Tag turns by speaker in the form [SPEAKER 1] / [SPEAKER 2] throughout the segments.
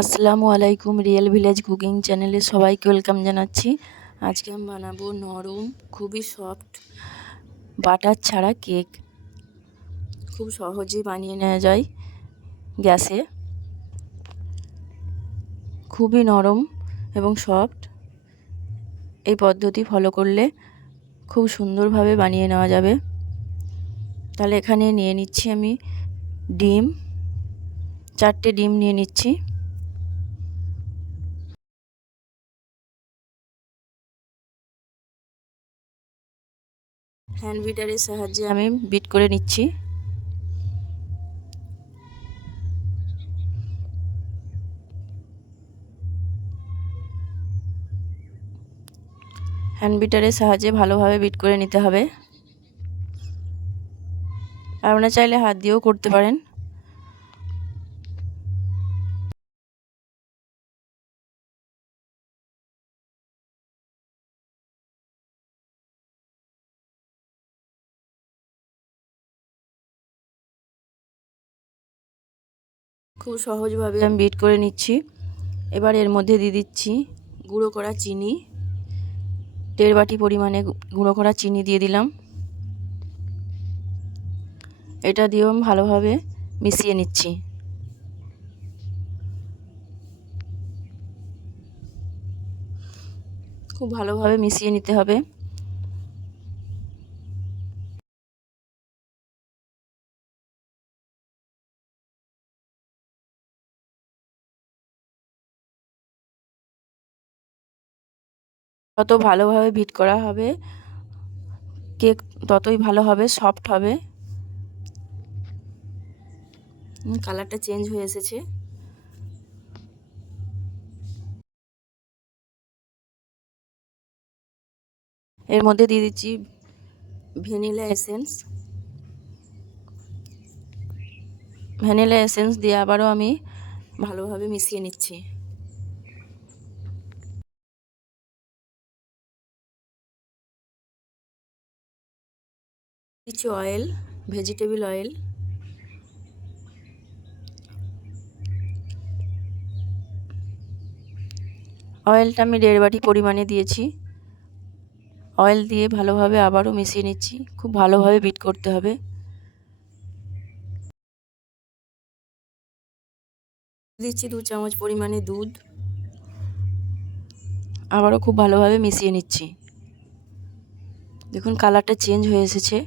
[SPEAKER 1] আসসালামু আলাইকুম real village cooking চ্যানেলে সবাইকে ওয়েলকাম জানাচ্ছি। আজকে আমি বানাবো নরম, খুবই সফট বাটার ছাড়া কেক। খুব সহজেই বানিয়ে নেওয়া যায় গ্যাসে। খুবই নরম এবং সফট। এই পদ্ধতি ফলো করলে খুব সুন্দরভাবে বানিয়ে নেওয়া যাবে। তাহলে এখানে নিয়ে নিচ্ছি আমি ডিম, চারটে ডিম নিয়ে নিচ্ছি। হ্যান্ড বিটারের সাহায্যে আমি বিট করে নিচ্ছি। হ্যান্ড বিটারের সাহায্যে ভালোভাবে বিট করে নিতে হবে। আপনারা চাইলে হাত দিয়েও করতে পারেন। খুব সহজভাবে আমি বিট করে নিচ্ছি। এবার এর মধ্যে দিয়ে দিচ্ছি গুঁড়ো করা চিনি। দেড় বাটি পরিমাণে গুঁড়ো করা চিনি দিয়ে দিলাম। এটা দিয়েও ভালোভাবে মিশিয়ে নিচ্ছি। খুব ভালোভাবে মিশিয়ে নিতে হবে। যত ভালোভাবে ভিট করা হবে, কেক ততই ভালো হবে, সফট হবে। কালারটা চেঞ্জ হয়ে এসেছে। এর মধ্যে দিয়ে দিচ্ছি ভ্যানিলা এসেন্স। ভ্যানিলা এসেন্স দিয়ে আবারও আমি ভালোভাবে মিশিয়ে নিচ্ছি। কিছু অয়েল ভেজিটেবিল অয়েল অয়েলটা আমি দেড় বাটি পরিমাণে দিয়েছি। অয়েল দিয়ে ভালোভাবে আবারও মিশিয়ে নিচ্ছি। খুব ভালোভাবে বিট করতে হবে। দিচ্ছি দু চামচ পরিমাণে দুধ। আবারও খুব ভালোভাবে মিশিয়ে নিচ্ছি। দেখুন কালারটা চেঞ্জ হয়ে এসেছে।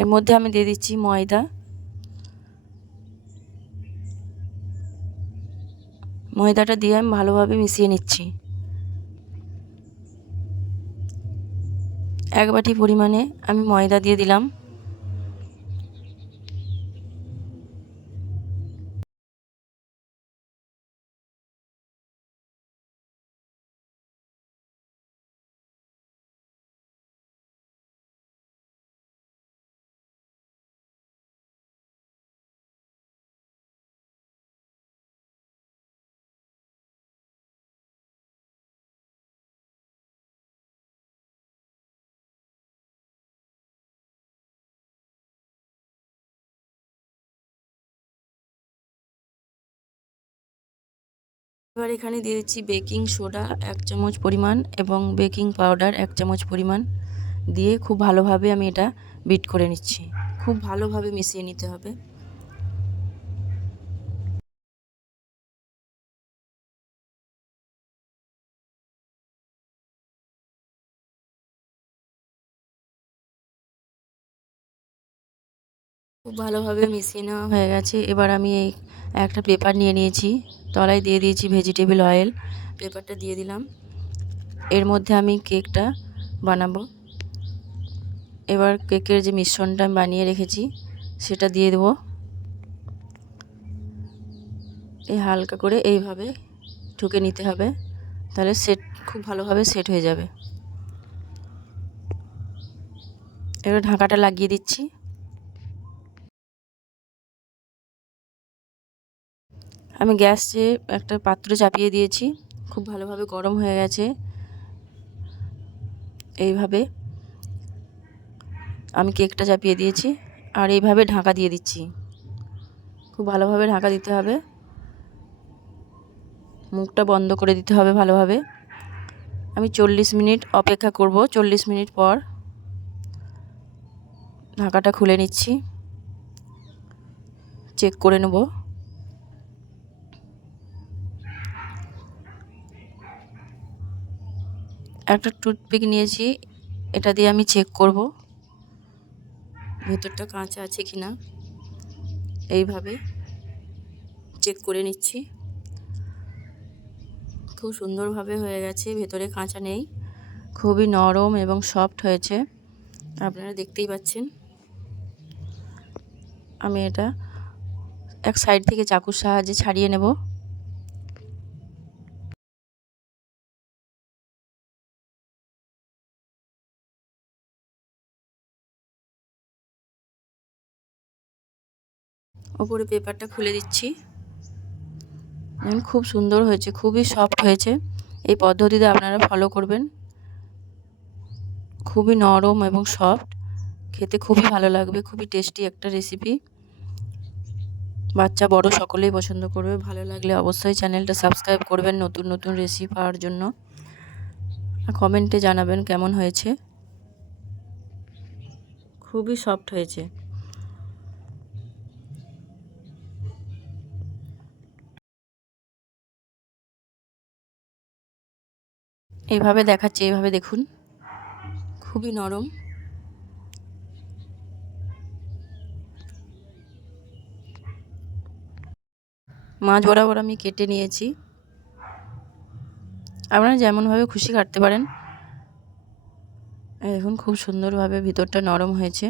[SPEAKER 1] এর মধ্যে আমি দিয়ে দিচ্ছি ময়দা। ময়দাটা দিয়ে আমি ভালোভাবে মিশিয়ে নিচ্ছি। এক বাটি পরিমাণে আমি ময়দা দিয়ে দিলাম। এবার এখানে দিয়ে দিচ্ছি বেকিং সোডা এক চামচ পরিমাণ এবং বেকিং পাউডার এক চামচ পরিমাণ দিয়ে খুব ভালোভাবে আমি এটা বিট করে নিচ্ছি। খুব ভালোভাবে মিশিয়ে নিতে হবে। খুব ভালোভাবে মিশিয়ে নেওয়া হয়ে গেছে। এবার আমি এই একটা পেপার নিয়ে নিয়েছি। তলায় দিয়ে দিয়েছি ভেজিটেবল অয়েল, পেপারটা দিয়ে দিলাম। এর মধ্যে আমি কেকটা বানাবো। এবার কেকের যে মিশ্রণটা আমি বানিয়ে রেখেছি, সেটা দিয়ে দেবো। এই হালকা করে এইভাবে ঠুকে নিতে হবে, তাহলে সেট খুব ভালোভাবে সেট হয়ে যাবে। এবার ঢাকাটা লাগিয়ে দিচ্ছি। আমি গ্যাসে একটা পাত্র চাপিয়ে দিয়েছি। খুব ভালোভাবে গরম হয়ে গেছে। এইভাবে আমি কেকটা চাপিয়ে দিয়েছি আর এইভাবে ঢাকা দিয়ে দিচ্ছি। খুব ভালোভাবে ঢাকা দিতে হবে। মুখটা বন্ধ করে দিতে হবে ভালোভাবে। আমি চল্লিশ মিনিট অপেক্ষা করব। চল্লিশ মিনিট পর ঢাকাটা খুলে নিচ্ছি। চেক করে নেব। একটা টুথপিক নিয়েছি, এটা দিয়ে আমি চেক করব। ভেতরটা কাঁচা আছে কি না এইভাবে চেক করে নিচ্ছি। খুব সুন্দরভাবে হয়ে গেছে, ভেতরে কাঁচা নেই, খুবই নরম এবং সফট হয়েছে। আপনারা দেখতেই পাচ্ছেন। আমি এটা এক সাইড থেকে চাকুর সাহায্যে ছাড়িয়ে নেব। ওপরে পেপারটা খুলে দিচ্ছি। খুব সুন্দর হয়েছে, খুবই সফট হয়েছে। এই পদ্ধতিতে আপনারা ফলো করবেন। খুবই নরম এবং সফট খেতে খুবই ভালো লাগবে, খুবই টেস্টি একটা রেসিপি বাচ্চা, বড় সকলেই পছন্দ করবে। ভালো লাগলে অবশ্যই চ্যানেলটা সাবস্ক্রাইব করবেন নতুন নতুন রেসিপি পাওয়ার জন্য। কমেন্টে জানাবেন কেমন হয়েছে। খুবই সফট হয়েছে। এইভাবে দেখাচ্ছে এভাবে দেখুন। খুবই নরম। মাছ বরাবর আমি কেটে নিয়েছি। আপনারা যেমনভাবে খুশি কাটতে পারেন। এখন খুব সুন্দরভাবে ভিতরটা নরম হয়েছে।